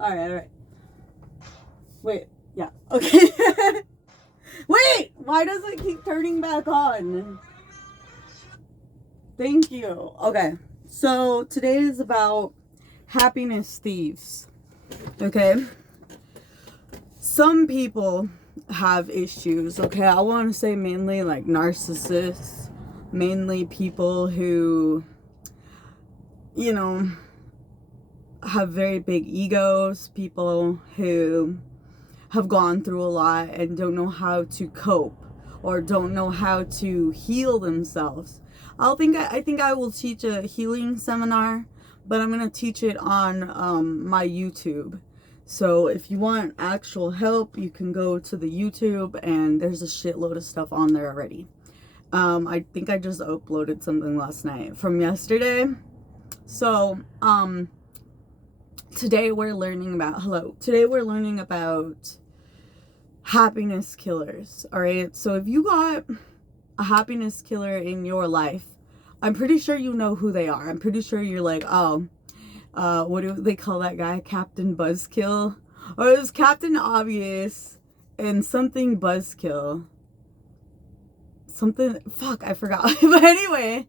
All right. Wait, yeah, okay. Wait, why does it keep turning back on? Thank you. Okay, so today is about happiness thieves. Okay, some people have issues. Okay, I want to say mainly like narcissists, mainly people who, you know, have very big egos, people who have gone through a lot and don't know how to cope or don't know how to heal themselves. I think I will teach a healing seminar, but I'm going to teach it on my YouTube. So if you want actual help, you can go to the YouTube and there's a shitload of stuff on there already. I think I just uploaded something last night from yesterday. So, today we're learning about happiness killers. All right, so if you got a happiness killer in your life, I'm pretty sure you know who they are. I'm pretty sure you're like, oh, what do they call that guy, Captain Buzzkill? Or it was Captain Obvious and something Buzzkill, something, fuck, I forgot. But anyway,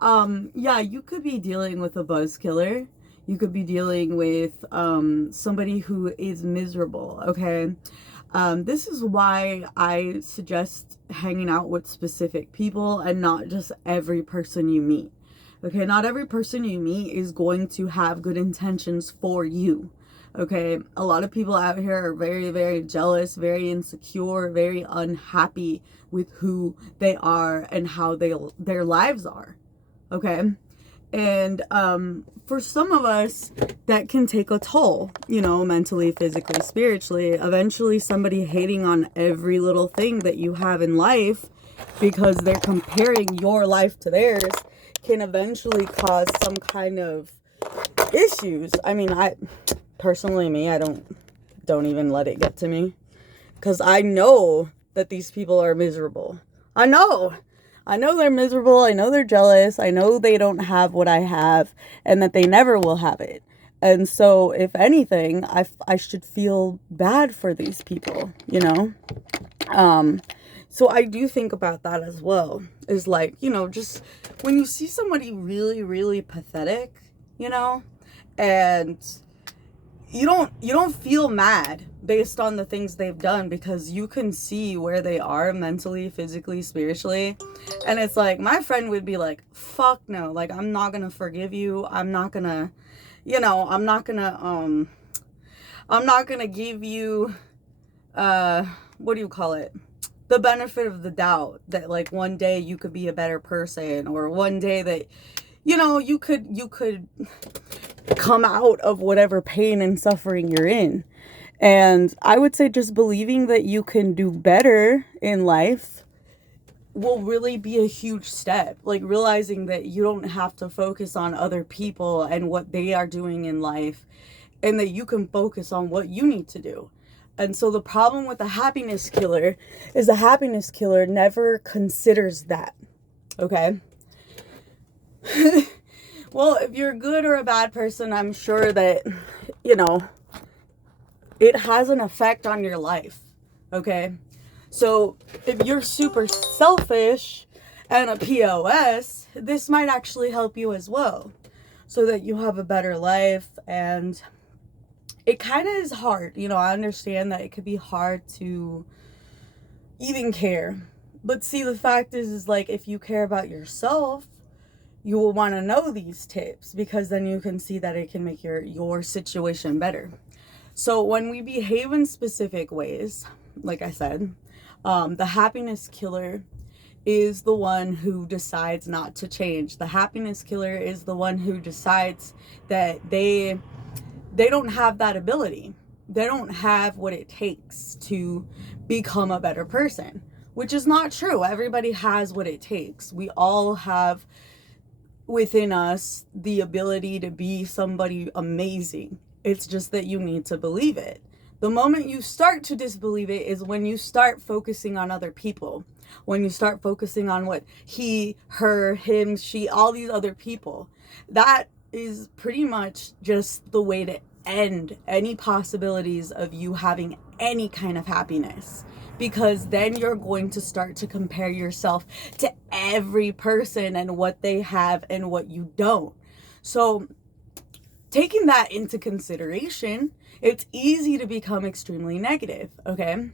yeah, you could be dealing with a buzz killer. You could be dealing with somebody who is miserable. Okay, this is why I suggest hanging out with specific people and not just every person you meet. Okay, not every person you meet is going to have good intentions for you. Okay, a lot of people out here are very, very jealous, very insecure, very unhappy with who they are and how their lives are. Okay, and for some of us, that can take a toll, you know, mentally, physically, spiritually. Eventually, somebody hating on every little thing that you have in life because they're comparing your life to theirs can eventually cause some kind of issues. I mean, personally, I don't even let it get to me, because I know that these people are miserable. I know they're miserable. I know they're jealous. I know they don't have what I have and that they never will have it. And so if anything, I should feel bad for these people, you know? So I do think about that as well. Is like, you know, just when you see somebody really, really pathetic, you know, and you don't feel mad based on the things they've done, because you can see where they are mentally, physically, spiritually. And it's like, my friend would be like, fuck no, like, I'm not gonna forgive you. I'm not gonna, you know, I'm not gonna give you, what do you call it? The benefit of the doubt that like one day you could be a better person, or one day that, you know, you could come out of whatever pain and suffering you're in. And I would say just believing that you can do better in life will really be a huge step. Like realizing that you don't have to focus on other people and what they are doing in life, and that you can focus on what you need to do. And so the problem with the happiness killer is the happiness killer never considers that. Okay? Well, if you're a good or a bad person, I'm sure that, you know, it has an effect on your life. Okay? So if you're super selfish and a POS, this might actually help you as well, so that you have a better life. And it kind of is hard, you know, I understand that it could be hard to even care. But see, the fact is like, if you care about yourself, you will want to know these tips, because then you can see that it can make your situation better. So when we behave in specific ways, like I said, the happiness killer is the one who decides not to change. The happiness killer is the one who decides that they don't have that ability. They don't have what it takes to become a better person, which is not true. Everybody has what it takes. We all have within us the ability to be somebody amazing. It's just that you need to believe it. The moment you start to disbelieve it is when you start focusing on other people. when you start focusing on what he, her, him, she, all these other people, that is pretty much just the way to end any possibilities of you having any kind of happiness. Because then you're going to start to compare yourself to every person and what they have and what you don't. So taking that into consideration, it's easy to become extremely negative, okay?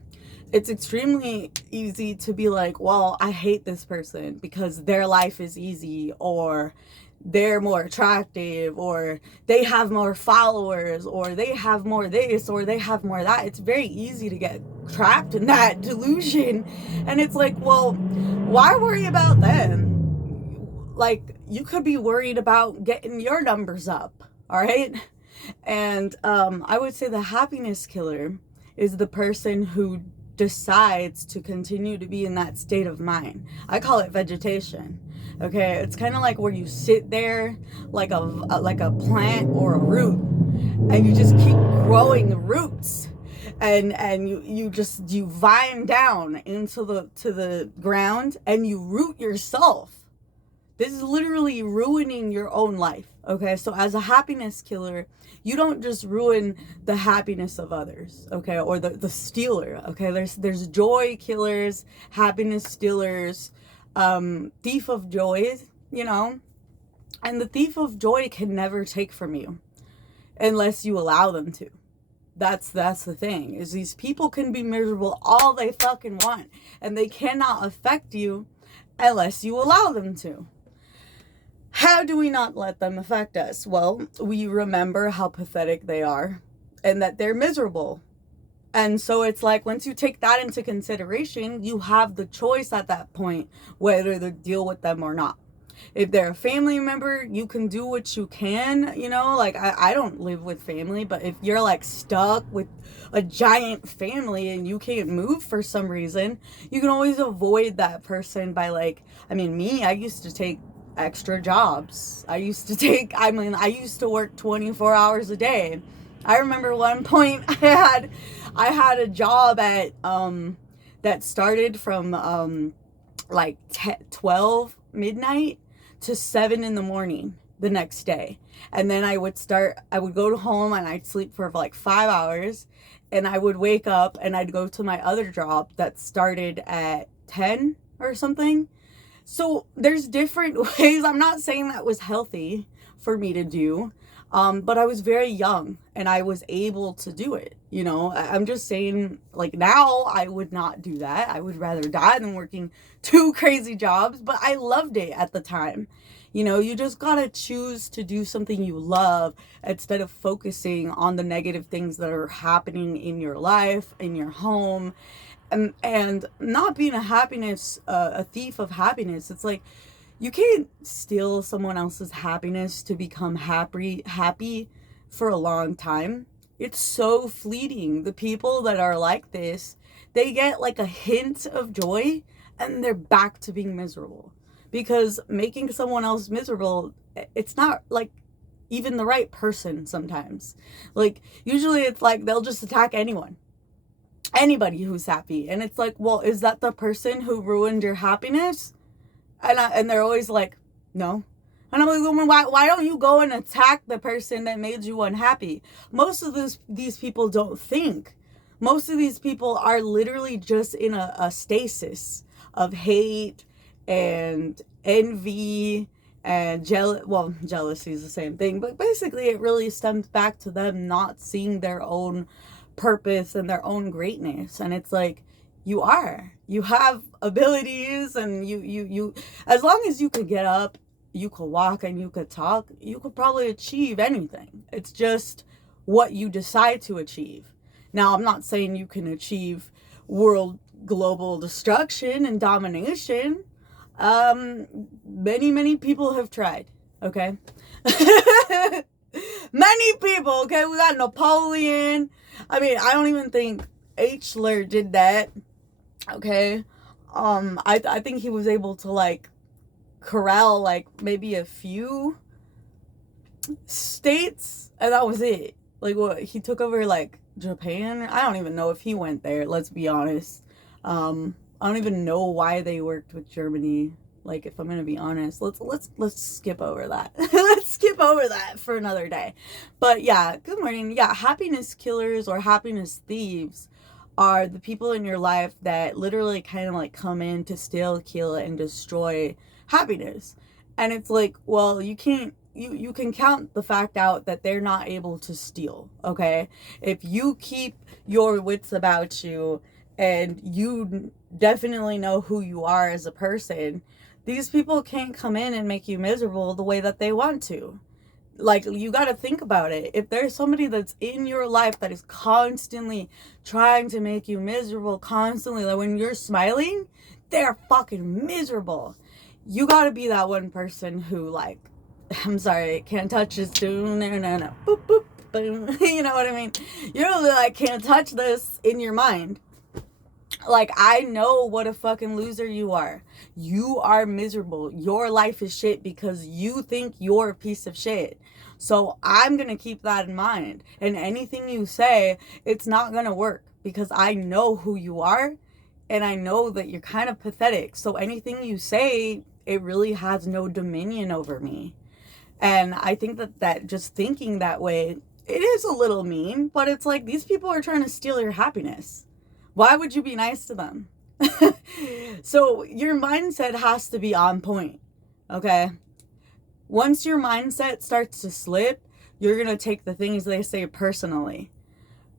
It's extremely easy to be like, well, I hate this person because their life is easy, or they're more attractive, or they have more followers, or they have more this, or they have more that. It's very easy to get trapped in that delusion. And it's like, well, why worry about them? Like, you could be worried about getting your numbers up, all right? And I would say the happiness killer is the person who decides to continue to be in that state of mind. I call it vegetation. Okay, it's kind of like where you sit there like a plant or a root, and you just keep growing the roots, and you vine down into the ground, and you root yourself. This is literally ruining your own life. Okay, so as a happiness killer, you don't just ruin the happiness of others, okay, or the stealer. Okay, there's joy killers, happiness stealers, thief of joy, you know, and the thief of joy can never take from you unless you allow them to. That's the thing, is these people can be miserable all they fucking want, and they cannot affect you unless you allow them to. How do we not let them affect us? Well, we remember how pathetic they are and that they're miserable. And so it's like, once you take that into consideration, you have the choice at that point whether to deal with them or not. If they're a family member, you can do what you can, you know, like I don't live with family, but if you're like stuck with a giant family and you can't move for some reason, you can always avoid that person by like, I mean, I used to take extra jobs. I used to work 24 hours a day. I remember one point I had a job at that started from like 12 midnight to 7 in the morning the next day. And then I would go home and I'd sleep for like 5 hours, and I would wake up and I'd go to my other job that started at 10 or something. So there's different ways. I'm not saying that was healthy for me to do, but I was very young and I was able to do it. You know, I'm just saying, like, now I would not do that. I would rather die than working 2 crazy jobs, but I loved it at the time. You know, you just gotta choose to do something you love instead of focusing on the negative things that are happening in your life, in your home. And not being a thief of happiness. It's like, you can't steal someone else's happiness to become happy for a long time. It's so fleeting. The people that are like this, they get like a hint of joy and they're back to being miserable. Because making someone else miserable, it's not like even the right person sometimes. Like, usually it's like they'll just attack anybody who's happy. And it's like, well, is that the person who ruined your happiness? And they're always like, no. And I'm like, well, why don't you go and attack the person that made you unhappy? Most of these people don't think. Most of these people are literally just in a stasis of hate and envy and jealousy is the same thing, but basically it really stems back to them not seeing their own purpose and their own greatness. And it's like, you have abilities, and you as long as you could get up, you could walk, and you could talk, you could probably achieve anything. It's just what you decide to achieve. Now, I'm not saying you can achieve world global destruction and domination. Many people have tried, okay? Many people, okay? We got Napoleon. I mean, I don't even think Hitler did that, okay? I think he was able to, like, corral, like, maybe a few states, and that was it. Like, what, he took over, like, Japan? I don't even know if he went there, let's be honest. I don't even know why they worked with Germany. Like, if I'm gonna be honest, let's skip over that. Let's skip over that for another day. But yeah, good morning. Yeah, happiness killers or happiness thieves are the people in your life that literally kind of like come in to steal, kill, and destroy happiness. And it's like, well, you can't, you can count the fact out that they're not able to steal, okay? If you keep your wits about you and you definitely know who you are as a person, these people can't come in and make you miserable the way that they want to. Like, you got to think about it. If there's somebody that's in your life that is constantly trying to make you miserable, constantly, like when you're smiling, they're fucking miserable. You got to be that one person who, like, I'm sorry, can't touch this, dude. No. Boop, boop, boom. You know what I mean? You're like, can't touch this in your mind. Like, I know what a fucking loser you are. You are miserable. Your life is shit because you think you're a piece of shit. So I'm going to keep that in mind. And anything you say, it's not going to work because I know who you are and I know that you're kind of pathetic. So anything you say, it really has no dominion over me. And I think that just thinking that way, it is a little mean, but it's like these people are trying to steal your happiness. Why would you be nice to them? So your mindset has to be on point, okay? Once your mindset starts to slip, you're going to take the things they say personally.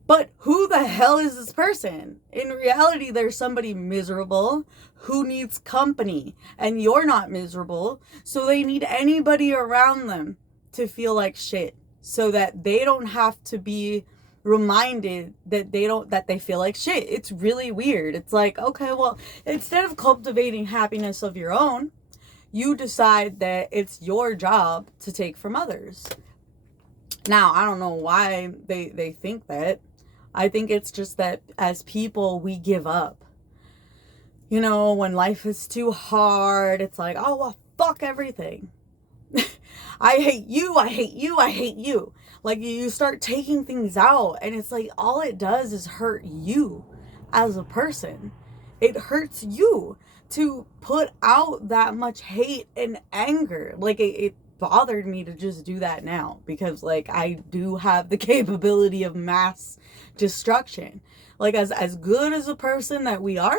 But who the hell is this person? In reality, there's somebody miserable who needs company, and you're not miserable, so they need anybody around them to feel like shit so that they don't have to be reminded that they feel like shit. It's really weird. It's like, okay, well, instead of cultivating happiness of your own, you decide that it's your job to take from others. Now, I don't know why they think that. I think it's just that as people, we give up. You know, when life is too hard, it's like, oh, well, fuck everything. I hate you, I hate you, I hate you. Like, you start taking things out, and it's like, all it does is hurt you as a person. It hurts you to put out that much hate and anger. Like, it bothered me to just do that now because, like, I do have the capability of mass destruction. Like, as good as a person that we are,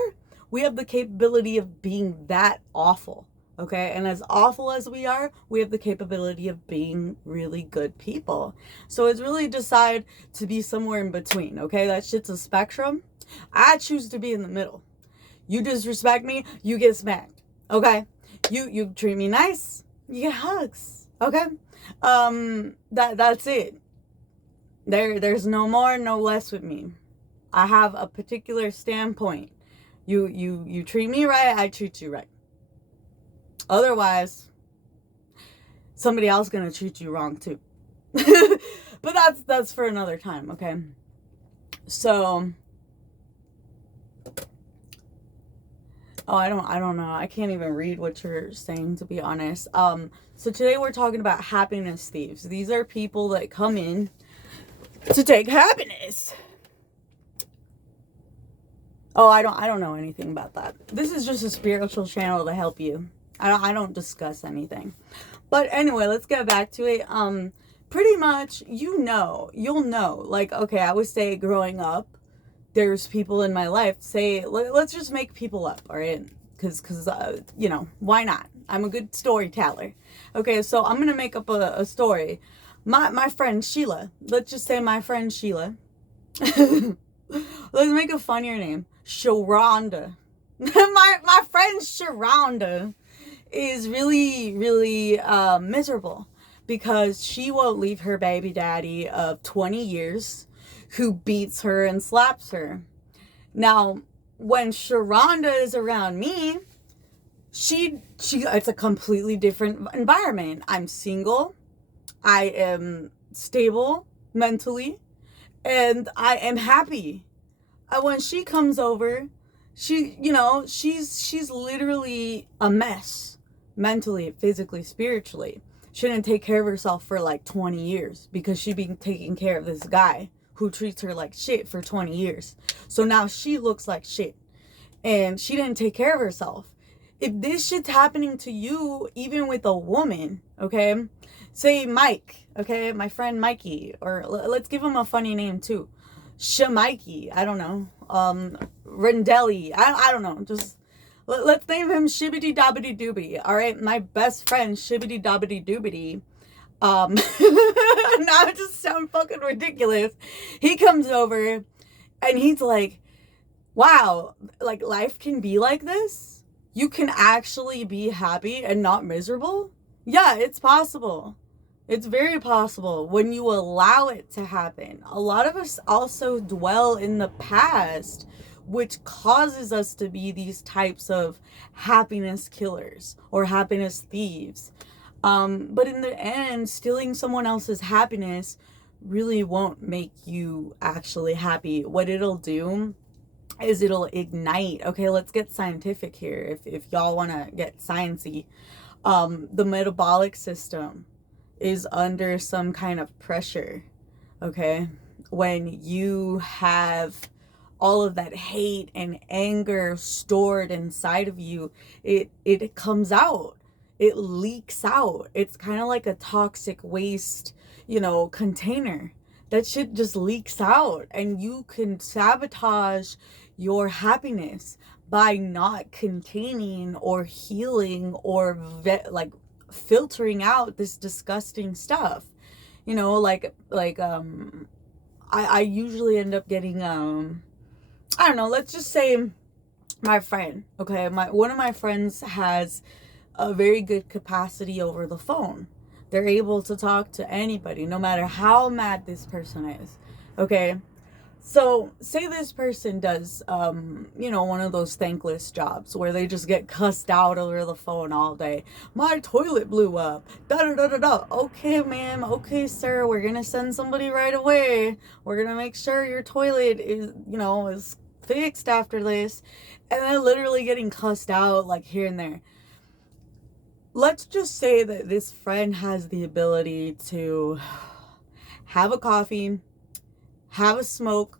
we have the capability of being that awful. Okay, and as awful as we are, we have the capability of being really good people. So it's really decide to be somewhere in between, okay? That shit's a spectrum. I choose to be in the middle. You disrespect me, you get smacked, okay? You treat me nice, you get hugs, okay? That's it. There's no more, no less with me. I have a particular standpoint. You treat me right, I treat you right. Otherwise, somebody else is gonna treat you wrong too. But that's for another time, okay? So, oh, I don't know. I can't even read what you're saying, to be honest. So today we're talking about happiness thieves. These are people that come in to take happiness. Oh, I don't know anything about that. This is just a spiritual channel to help you. I don't discuss anything. But anyway, let's get back to it. Pretty much, you'll know. Like, okay, I would say growing up, there's people in my life, say, let's just make people up, all right? Because you know, why not? I'm a good storyteller. Okay, so I'm going to make up a story. My friend Sheila, let's just say my friend Sheila. Let's make a funnier name. Sharonda. my friend Sharonda is really, really miserable because she won't leave her baby daddy of 20 years who beats her and slaps her. Now, when Sharonda is around me, she it's a completely different environment. I'm single. I am stable mentally, and I am happy. When she comes over, she's literally a mess. Mentally, physically, spiritually. She didn't take care of herself for like 20 years because she'd been taking care of this guy who treats her like shit for 20 years. So now she looks like shit. and she didn't take care of herself. If this shit's happening to you, even with a woman, okay, say Mike, okay, my friend Mikey, or let's give him a funny name too, Shemikey, I don't know, Rendelli, I don't know, just let's name him Shibbity Dobbity Doobity. All right, my best friend Shibbity Dobbity Doobity. Now I just sound fucking ridiculous. He comes over and he's like, wow, like life can be like this? You can actually be happy and not miserable? Yeah, it's possible. It's very possible when you allow it to happen. A lot of us also dwell in the past, which causes us to be these types of happiness killers or happiness thieves. But in the end, stealing someone else's happiness really won't make you actually happy. What it'll do is it'll ignite. Okay, let's get scientific here. If y'all want to get sciencey, the metabolic system is under some kind of pressure. Okay, when you have all of that hate and anger stored inside of you, it comes out. It leaks out. It's kind of like a toxic waste, container. That shit just leaks out, and you can sabotage your happiness by not containing or healing or filtering out this disgusting stuff. I usually end up getting I don't know, let's just say my friend, okay, one of my friends has a very good capacity over the phone. They're able to talk to anybody, no matter how mad this person is. Okay, so say this person does, one of those thankless jobs where they just get cussed out over the phone all day. My toilet blew up. Da da da da da. Okay, ma'am. Okay, sir. We're gonna send somebody right away. We're gonna make sure your toilet is fixed after this. And then literally getting cussed out like here and there. Let's just say that this friend has the ability to have a coffee, have a smoke,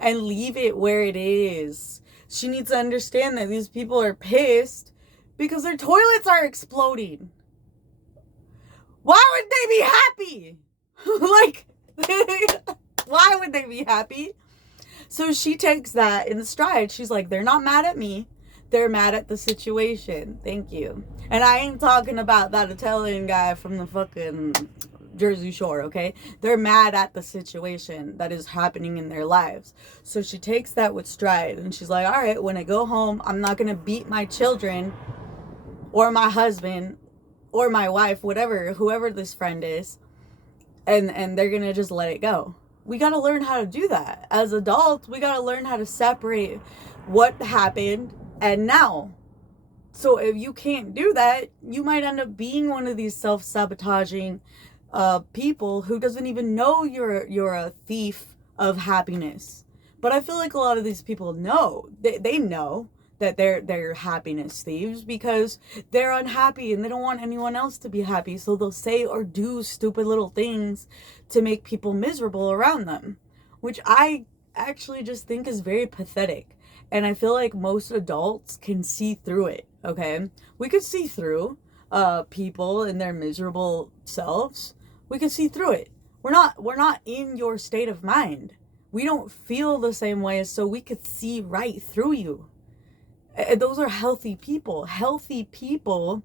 and leave it where it is. She needs to understand that these people are pissed because their toilets are exploding. Why would they be happy? Why would they be happy? So she takes that in stride. She's like, they're not mad at me. They're mad at the situation. Thank you. And I ain't talking about that Italian guy from the fucking Jersey Shore, okay? They're mad at the situation that is happening in their lives. So she takes that with stride, and she's like, all right, when I go home, I'm not going to beat my children or my husband or my wife, whoever this friend is, and they're going to just let it go. We got to learn how to do that. As adults, we got to learn how to separate what happened and now. So if you can't do that, you might end up being one of these self-sabotaging people who doesn't even know you're a thief of happiness. But I feel like a lot of these people know. They know that they're happiness thieves because they're unhappy and they don't want anyone else to be happy. So they'll say or do stupid little things to make people miserable around them, which I actually just think is very pathetic. And I feel like most adults can see through it, okay? We could see through people and their miserable selves. We can see through it. We're not in your state of mind. We don't feel the same way, so we could see right through you. Those are healthy people. Healthy people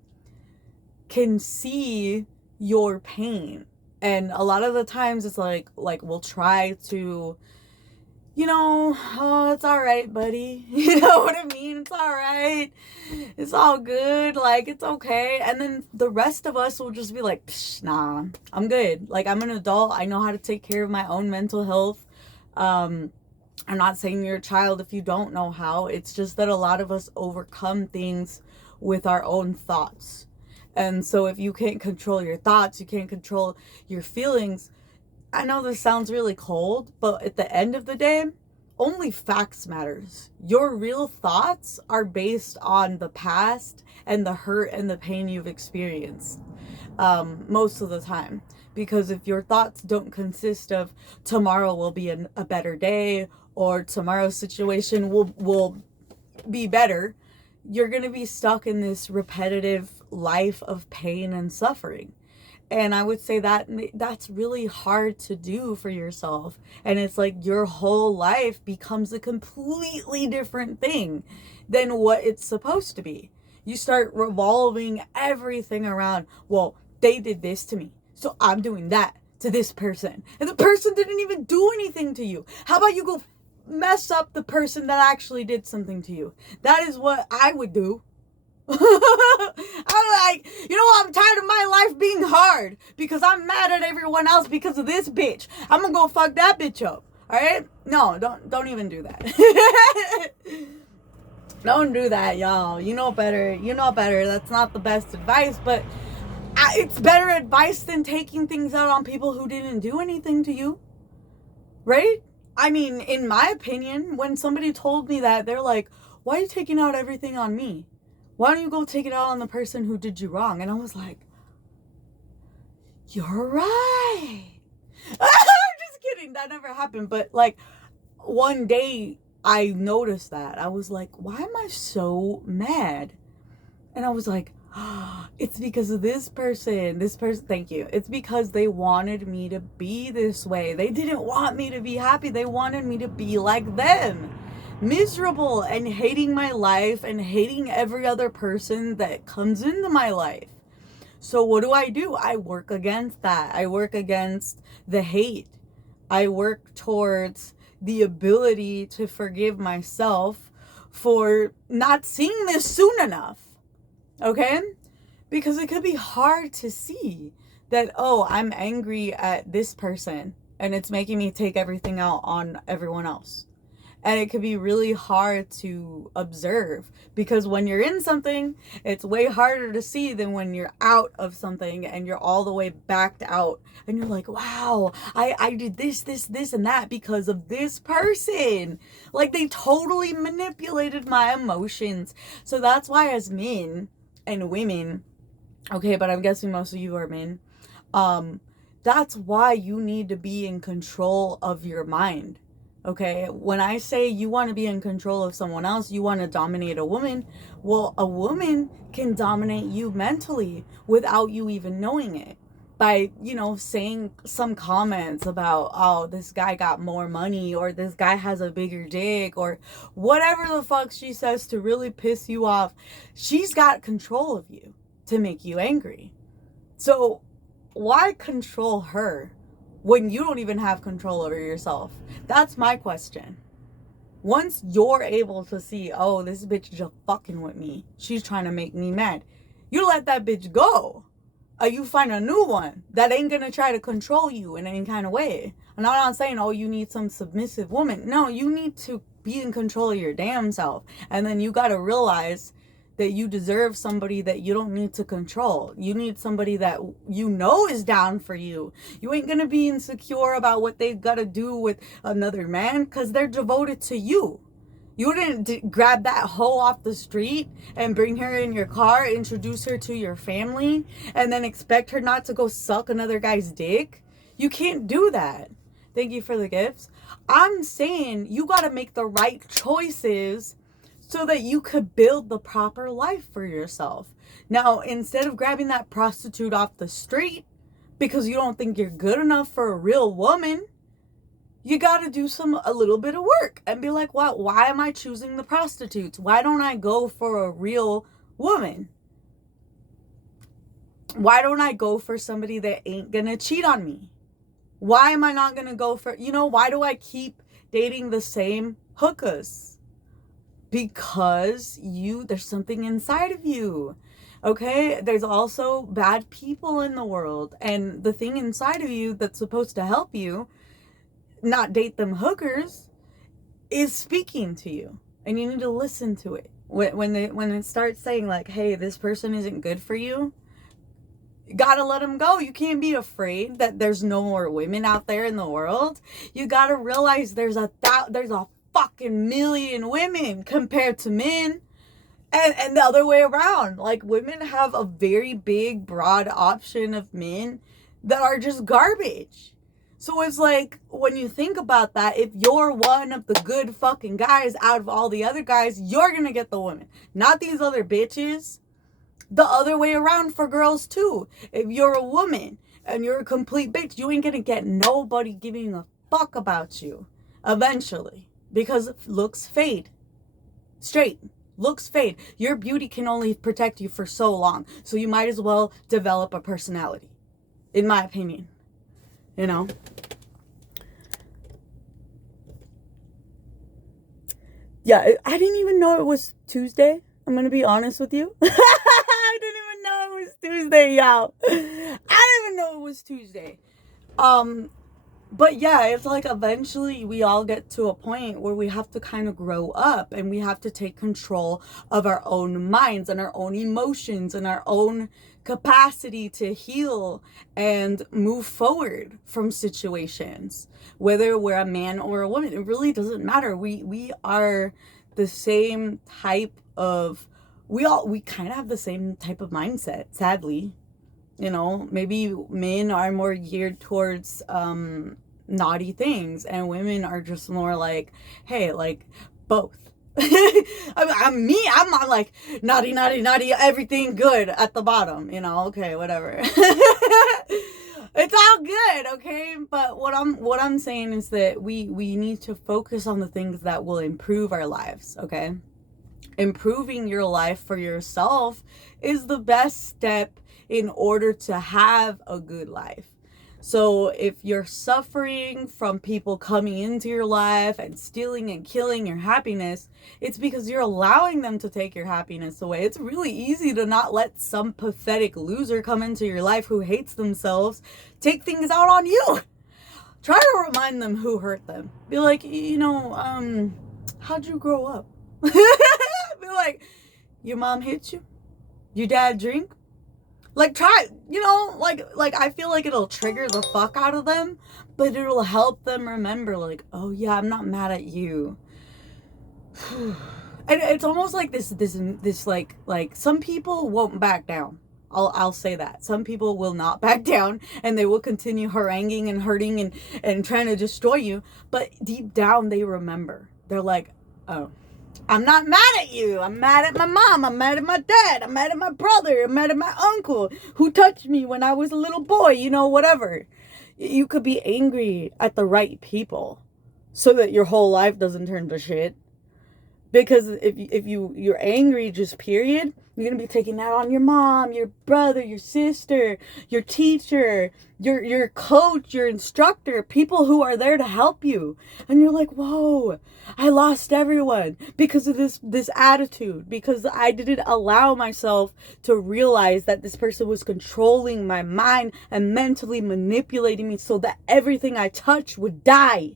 can see your pain. And a lot of the times it's like we'll try to, oh, it's all right, buddy. You know what I mean? It's all right. It's all good. Like, it's okay. And then the rest of us will just be like, psh, nah, I'm good. Like, I'm an adult. I know how to take care of my own mental health. I'm not saying you're a child if you don't know how. It's just that a lot of us overcome things with our own thoughts. And so if you can't control your thoughts, you can't control your feelings. I know this sounds really cold, but at the end of the day, only facts matters. Your real thoughts are based on the past and the hurt and the pain you've experienced most of the time. Because if your thoughts don't consist of tomorrow will be a better day, or tomorrow's situation will be better, you're going to be stuck in this repetitive life of pain and suffering. And I would say that that's really hard to do for yourself. And it's like your whole life becomes a completely different thing than what it's supposed to be. You start revolving everything around, well, they did this to me, so I'm doing that to this person. And the person didn't even do anything to you. How about you go mess up the person that actually did something to you? That is what I would do. I'm like, you know what? I'm tired of my life being hard because I'm mad at everyone else because of this bitch. I'm gonna go fuck that bitch up. All right? No, don't even do that. Don't do that, y'all. You know better. You know better. That's not the best advice, but it's better advice than taking things out on people who didn't do anything to you. Right? I mean, in my opinion, when somebody told me that, they're like, why are you taking out everything on me? Why don't you go take it out on the person who did you wrong? And I was like, you're right. I'm just kidding. That never happened. But like one day I noticed that. I was like, why am I so mad? And I was like, oh, it's because of this person. Thank you. It's because they wanted me to be this way. They didn't want me to be happy. They wanted me to be like them. Miserable and hating my life and hating every other person that comes into my life. So what do? I work against that. I work against the hate. I work towards the ability to forgive myself for not seeing this soon enough. Okay? Because it could be hard to see that, oh, I'm angry at this person and it's making me take everything out on everyone else. And it could be really hard to observe because when you're in something, it's way harder to see than when you're out of something and you're all the way backed out. And you're like, wow, I did this, and that because of this person. Like they totally manipulated my emotions. So that's why as men and women, okay, but I'm guessing most of you are men, that's why you need to be in control of your mind. Okay, when I say you want to be in control of someone else, you want to dominate a woman, well, a woman can dominate you mentally without you even knowing it. By, saying some comments about, oh, this guy got more money, or this guy has a bigger dick, or whatever the fuck she says to really piss you off. She's got control of you to make you angry. So why control her when you don't even have control over yourself? That's my question. Once you're able to see, oh, this bitch just fucking with me, she's trying to make me mad, you let that bitch go. Or you find a new one that ain't gonna try to control you in any kind of way. And I'm not saying, oh, you need some submissive woman. No, you need to be in control of your damn self. And then you gotta realize that you deserve somebody that you don't need to control. You need somebody that you know is down for you. You ain't gonna be insecure about what they gotta do with another man because they're devoted to you. You didn't grab that hoe off the street and bring her in your car, introduce her to your family, and then expect her not to go suck another guy's dick. You can't do that. Thank you for the gifts. I'm saying you gotta make the right choices so that you could build the proper life for yourself. Now, instead of grabbing that prostitute off the street because you don't think you're good enough for a real woman, you got to do a little bit of work and be like, wow, why am I choosing the prostitutes? Why don't I go for a real woman? Why don't I go for somebody that ain't going to cheat on me? Why am I not going to go for, why do I keep dating the same hookahs? Because there's something inside of you. Okay? There's also bad people in the world. And the thing inside of you that's supposed to help you not date them hookers is speaking to you, and you need to listen to it. When it starts saying like, hey, this person isn't good for you, you gotta let them go. You can't be afraid that there's no more women out there in the world. You gotta realize there's a fucking million women compared to men, and the other way around. Like, women have a very big broad option of men that are just garbage. So it's like, when you think about that, if you're one of the good fucking guys out of all the other guys, you're gonna get the woman, not these other bitches. The other way around for girls too. If you're a woman and you're a complete bitch, you ain't gonna get nobody giving a fuck about you eventually, because looks fade. Straight. Looks fade. Your beauty can only protect you for so long. So you might as well develop a personality, in my opinion. You know? Yeah, I didn't even know it was Tuesday. I'm gonna be honest with you. I didn't even know it was Tuesday, y'all. I didn't even know it was Tuesday. But yeah, it's like eventually we all get to a point where we have to kind of grow up, and we have to take control of our own minds and our own emotions and our own capacity to heal and move forward from situations, whether we're a man or a woman. It really doesn't matter. We are the same type of, we kind of have the same type of mindset, sadly. You know, maybe men are more geared towards naughty things, and women are just more like, hey, like, both. I'm not like naughty, everything good at the bottom, you know. Okay, whatever. It's all good, okay? But what I'm saying is that we need to focus on the things that will improve our lives, okay? Improving your life for yourself is the best step in order to have a good life. So if you're suffering from people coming into your life and stealing and killing your happiness, it's because you're allowing them to take your happiness away. It's really easy to not let some pathetic loser come into your life who hates themselves take things out on you. Try to remind them who hurt them. Be like, you know, how'd you grow up? Be like, your mom hit you? Your dad drink? Like, try, you know, like I feel like it'll trigger the fuck out of them, but it'll help them remember, like, oh yeah, I'm not mad at you. And it's almost like this like some people won't back down. I'll say that. Some people will not back down, and they will continue haranguing and hurting and trying to destroy you, but deep down they remember. They're like, oh, I'm not mad at you. I'm mad at my mom. I'm mad at my dad. I'm mad at my brother. I'm mad at my uncle who touched me when I was a little boy, you know, whatever. You could be angry at the right people so that your whole life doesn't turn to shit. Because if you're angry just period, you're going to be taking that on your mom, your brother, your sister, your teacher, your coach, your instructor, people who are there to help you. And you're like, whoa, I lost everyone because of this attitude, because I didn't allow myself to realize that this person was controlling my mind and mentally manipulating me so that everything I touched would die.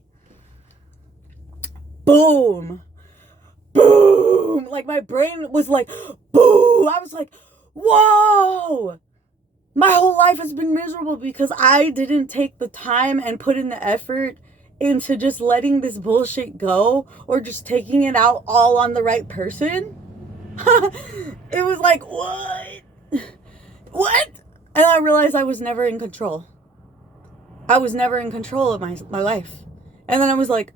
Boom. Boom! Like, my brain was like, boom! I was like, whoa! My whole life has been miserable because I didn't take the time and put in the effort into just letting this bullshit go, or just taking it out all on the right person. It was like, what? What? And I realized I was never in control. I was never in control of my life. And then I was like,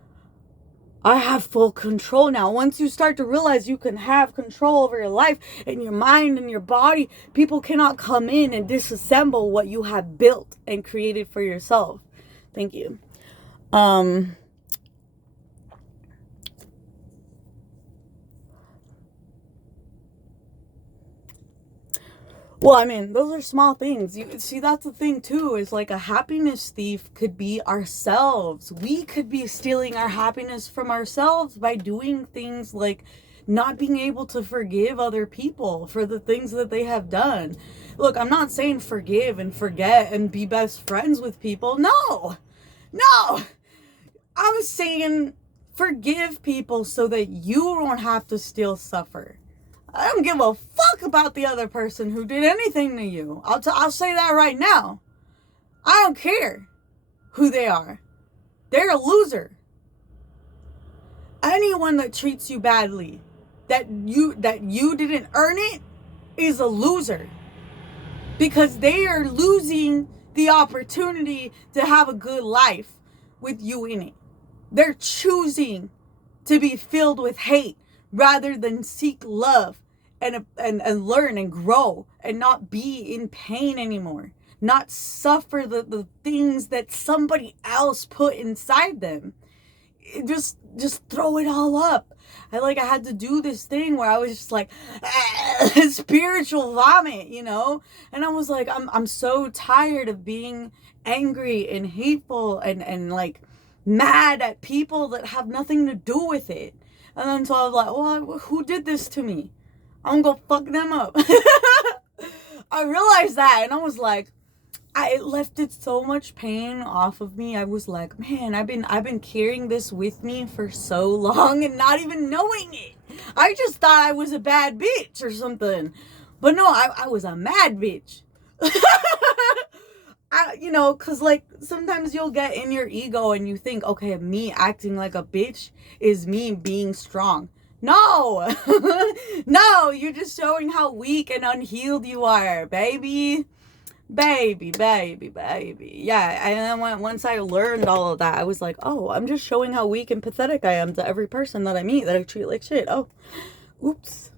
I have full control now. Once you start to realize you can have control over your life and your mind and your body, people cannot come in and disassemble what you have built and created for yourself. Thank you. Well, I mean, those are small things. You see, that's the thing too, is like a happiness thief could be ourselves. We could be stealing our happiness from ourselves by doing things like not being able to forgive other people for the things that they have done. Look, I'm not saying forgive and forget and be best friends with people. No. I'm saying forgive people so that you don't have to still suffer. I don't give a fuck about the other person who did anything to you. I'll say that right now. I don't care who they are. They're a loser. Anyone that treats you badly, that you didn't earn it, is a loser. Because they are losing the opportunity to have a good life with you in it. They're choosing to be filled with hate rather than seek love and learn and grow and not be in pain anymore. Not suffer the things that somebody else put inside them. Just throw it all up. I had to do this thing where I was just like spiritual vomit, you know? And I was like, I'm so tired of being angry and hateful and like mad at people that have nothing to do with it. And then so I was like, well, who did this to me? I'm gonna go fuck them up. I realized that, and I was like, it lifted so much pain off of me. I was like, man, I've been carrying this with me for so long and not even knowing it. I just thought I was a bad bitch or something. But no, I was a mad bitch. Because like sometimes you'll get in your ego and you think, okay, me acting like a bitch is me being strong. No, no, you're just showing how weak and unhealed you are, baby. Baby. Yeah, and then once I learned all of that, I was like, oh, I'm just showing how weak and pathetic I am to every person that I meet that I treat like shit. Oh, oops.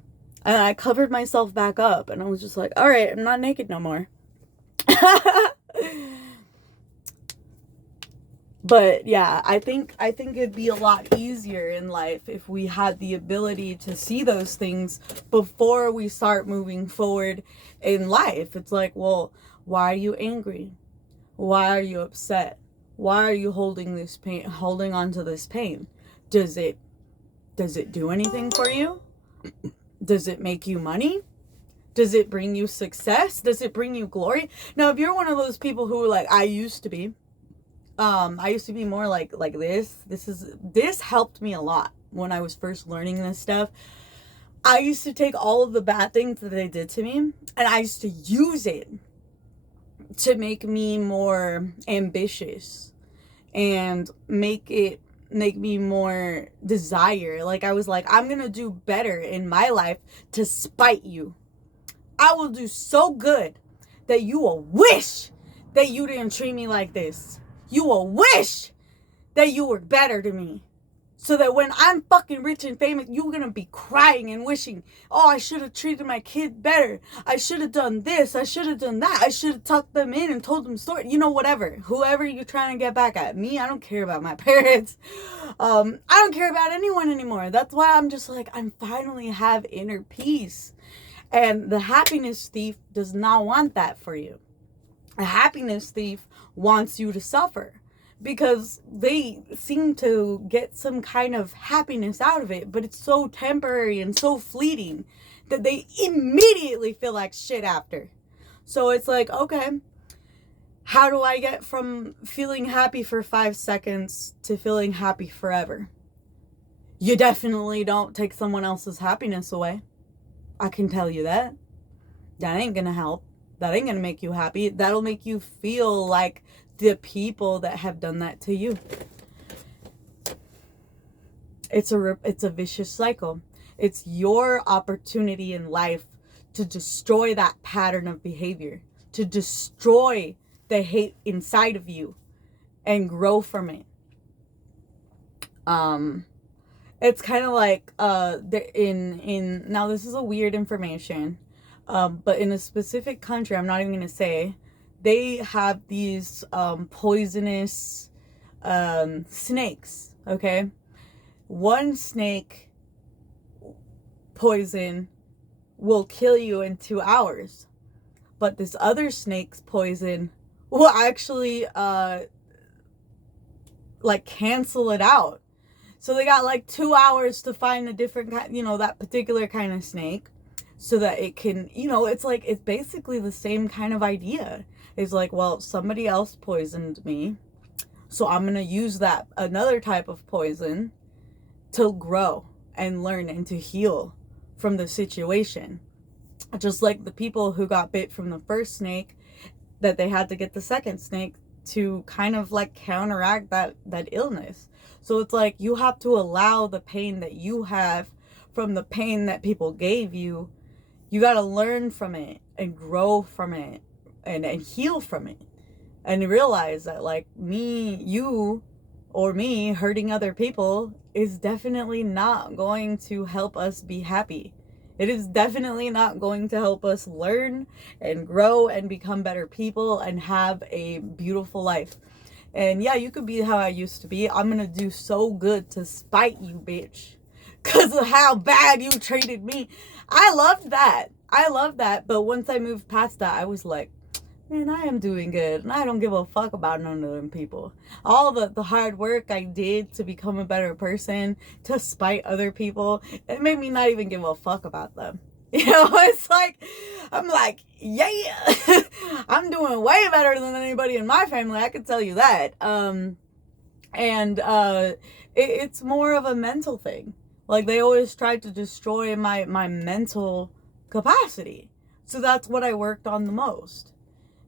And I covered myself back up, and I was just like, all right, I'm not naked no more. But yeah, I think it'd be a lot easier in life if we had the ability to see those things before we start moving forward in life. It's like, well, why are you angry? Why are you upset? Why are you holding on to this pain? Does it do anything for you? Does it make you money? Does it bring you success? Does it bring you glory? Now, if you're one of those people who I used to be, more like this. This helped me a lot when I was first learning this stuff. I used to take all of the bad things that they did to me, and I used to use it to make me more ambitious and make me more desire. Like, I was like, I'm gonna do better in my life to spite you. I will do so good that you will wish that you didn't treat me like this. You will wish that you were better to me. So that when I'm fucking rich and famous, you're gonna be crying and wishing, oh, I should have treated my kid better. I should have done this. I should have done that. I should have tucked them in and told them story. You know, whatever. Whoever you're trying to get back at. Me, I don't care about my parents. I don't care about anyone anymore. That's why I'm just like, I finally have inner peace. And the happiness thief does not want that for you. A happiness thief wants you to suffer because they seem to get some kind of happiness out of it, but it's so temporary and so fleeting that they immediately feel like shit after. So it's like, okay, how do I get from feeling happy for 5 seconds to feeling happy forever? You definitely don't take someone else's happiness away. I can tell you that. That ain't gonna help. That ain't gonna make you happy. That'll make you feel like the people that have done that to you. It's a vicious cycle. It's your opportunity in life to destroy that pattern of behavior, to destroy the hate inside of you and grow from it. It's kind of like now this is a weird information, but in a specific country, I'm not even gonna say, they have these poisonous snakes. Okay, one snake poison will kill you in 2 hours, but this other snake's poison will actually cancel it out. So they got 2 hours to find a different kind, that particular kind of snake, so that it can, it's basically the same kind of idea. It's like, well, somebody else poisoned me, so I'm going to use that another type of poison to grow and learn and to heal from the situation. Just like the people who got bit from the first snake, that they had to get the second snake to kind of counteract that illness. So it's like, you have to allow the pain that you have from the pain that people gave you. You got to learn from it and grow from it and heal from it. and realize that, like, you or me hurting other people is definitely not going to help us be happy. It is definitely not going to help us learn and grow and become better people and have a beautiful life. And yeah, you could be how I used to be. I'm gonna do so good to spite you, bitch, because of how bad you treated me. I loved that. I loved that. But once I moved past that, I was like, man, I am doing good. And I don't give a fuck about none of them people. All the hard work I did to become a better person, to spite other people, it made me not even give a fuck about them. You know, it's like, I'm like, yeah, I'm doing way better than anybody in my family. I can tell you that. It's more of a mental thing. Like, they always tried to destroy my mental capacity. So that's what I worked on the most.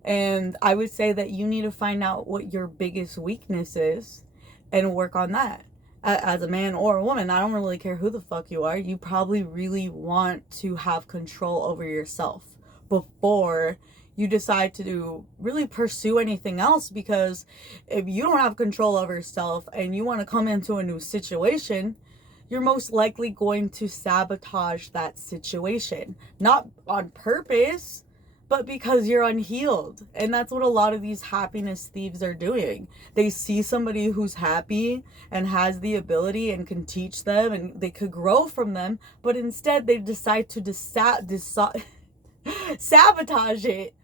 And I would say that you need to find out what your biggest weakness is and work on that. As a man or a woman, I don't really care who the fuck you are. You probably really want to have control over yourself before you decide to really pursue anything else, because if you don't have control over yourself and you want to come into a new situation, you're most likely going to sabotage that situation. Not on purpose, but because you're unhealed. And that's what a lot of these happiness thieves are doing. They see somebody who's happy and has the ability and can teach them and they could grow from them, but instead they decide to sabotage it.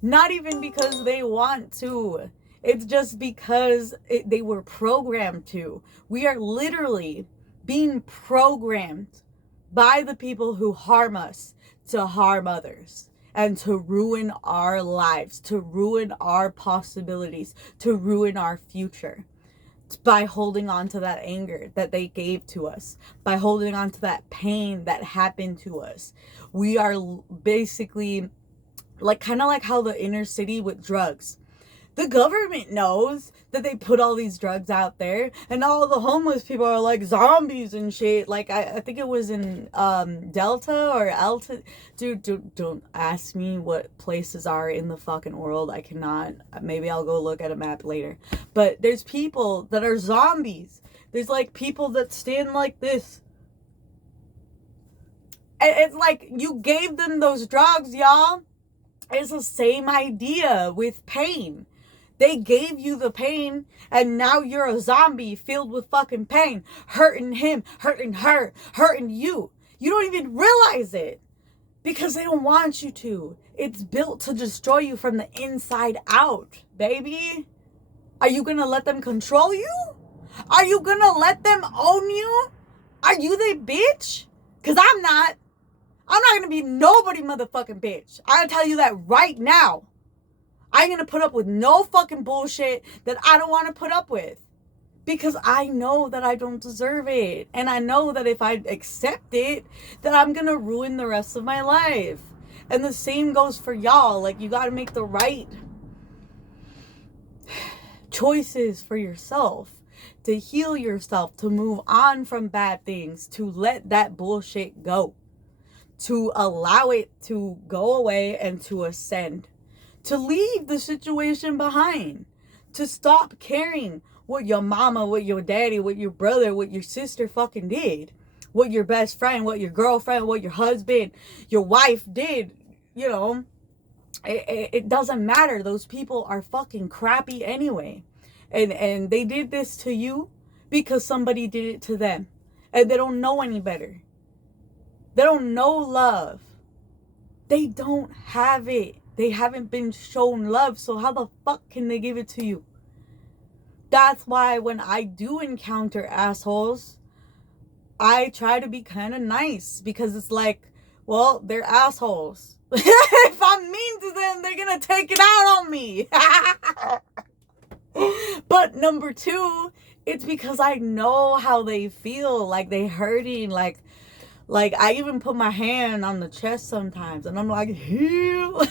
Not even because they want to. It's just because they were programmed to. We are literally being programmed by the people who harm us to harm others and to ruin our lives, to ruin our possibilities, to ruin our future, by holding on to that anger that they gave to us, by holding on to that pain that happened to us. We are basically like, kind of like how the inner city with drugs. The government knows that they put all these drugs out there, and all the homeless people are like zombies and shit. Like, I think it was in Delta or Alta. Dude, don't ask me what places are in the fucking world. I cannot. Maybe I'll go look at a map later. But there's people that are zombies. There's like people that stand like this. And it's like, you gave them those drugs, y'all. It's the same idea with pain. They gave you the pain, and now you're a zombie filled with fucking pain. Hurting him, hurting her, hurting you. You don't even realize it because they don't want you to. It's built to destroy you from the inside out, baby. Are you gonna let them control you? Are you gonna let them own you? Are you the bitch? Because I'm not. I'm not gonna be nobody motherfucking bitch. I tell you that right now. I ain't gonna put up with no fucking bullshit that I don't want to put up with. Because I know that I don't deserve it. And I know that if I accept it, that I'm gonna ruin the rest of my life. And the same goes for y'all. Like, you gotta make the right choices for yourself. To heal yourself. To move on from bad things. To let that bullshit go. To allow it to go away and to ascend. To leave the situation behind. To stop caring what your mama, what your daddy, what your brother, what your sister fucking did. What your best friend, what your girlfriend, what your husband, your wife did. You know, it doesn't matter. Those people are fucking crappy anyway. And they did this to you because somebody did it to them. And they don't know any better. They don't know love. They don't have it. They haven't been shown love, so how the fuck can they give it to you? That's why when I do encounter assholes, I try to be kind of nice, because it's like, well, they're assholes. If I'm mean to them, they're gonna take it out on me. But number two, it's because I know how they feel, like they hurting, like I even put my hand on the chest sometimes and I'm like, heal. In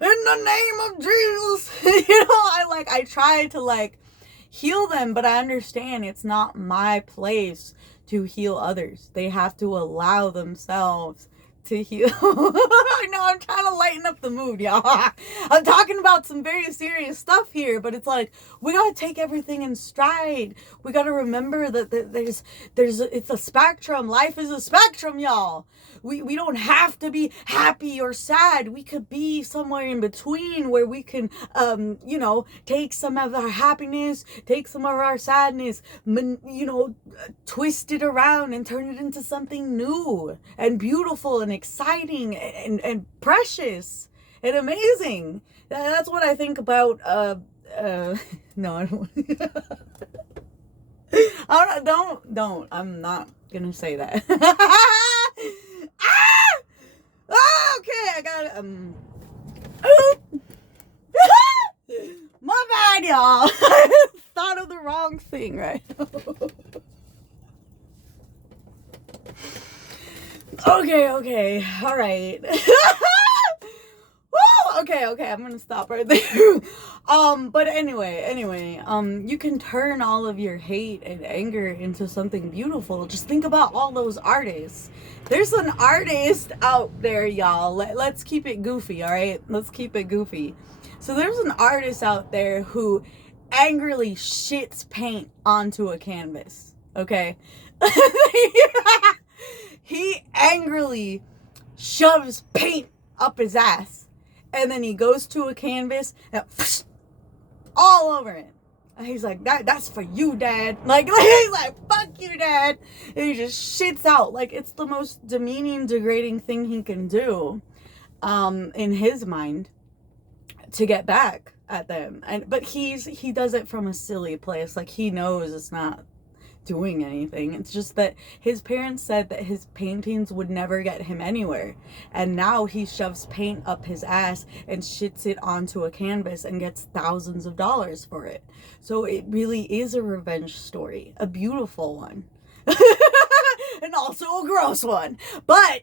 the name of Jesus. You know, I try to heal them, but I understand it's not my place to heal others. They have to allow themselves to heal. I know, I'm trying to lighten up the mood, y'all. I'm talking about some very serious stuff here, but it's like, we gotta take everything in stride. We gotta remember that it's a spectrum. Life is a spectrum, y'all. We don't have to be happy or sad. We could be somewhere in between where we can, take some of our happiness, take some of our sadness, twist it around and turn it into something new and beautiful and exciting and precious and amazing. That's what I think about, no, I don't. I'm not gonna say that. Okay, I got it. My bad, y'all. I thought of the wrong thing right now. Okay, all right. Woo! Okay, I'm gonna stop right there. But anyway, you can turn all of your hate and anger into something beautiful. Just think about all those artists. There's an artist out there, y'all. Let's keep it goofy, all right? Let's keep it goofy. So there's an artist out there who angrily shits paint onto a canvas, okay? He angrily shoves paint up his ass, and then he goes to a canvas and all over it. And he's like, that's for you, Dad. Like, he's like, fuck you, Dad. And he just shits out. Like, it's the most demeaning, degrading thing he can do, in his mind, to get back at them. But he does it from a silly place. Like, he knows it's not doing anything. It's just that his parents said that his paintings would never get him anywhere, and now he shoves paint up his ass and shits it onto a canvas and gets thousands of dollars for it. So it really is a revenge story, a beautiful one. And also a gross one, but